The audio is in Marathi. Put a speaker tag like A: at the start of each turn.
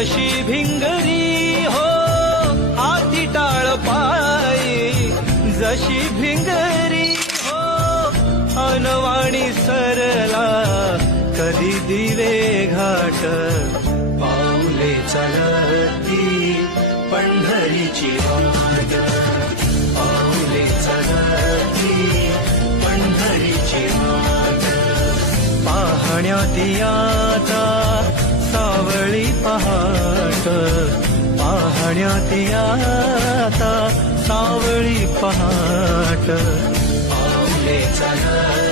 A: जशी भिंगरी हो आधी टाळ पायी जशी भिंगरी हो अनवाणी सरला कधी दिवे घाट पाऊले चलती पंढरीची वाट पाऊले चलती पंढरीची वाट पाहण्यात आता पहाट पाहण्यात आता सावळी पहाट पावले चला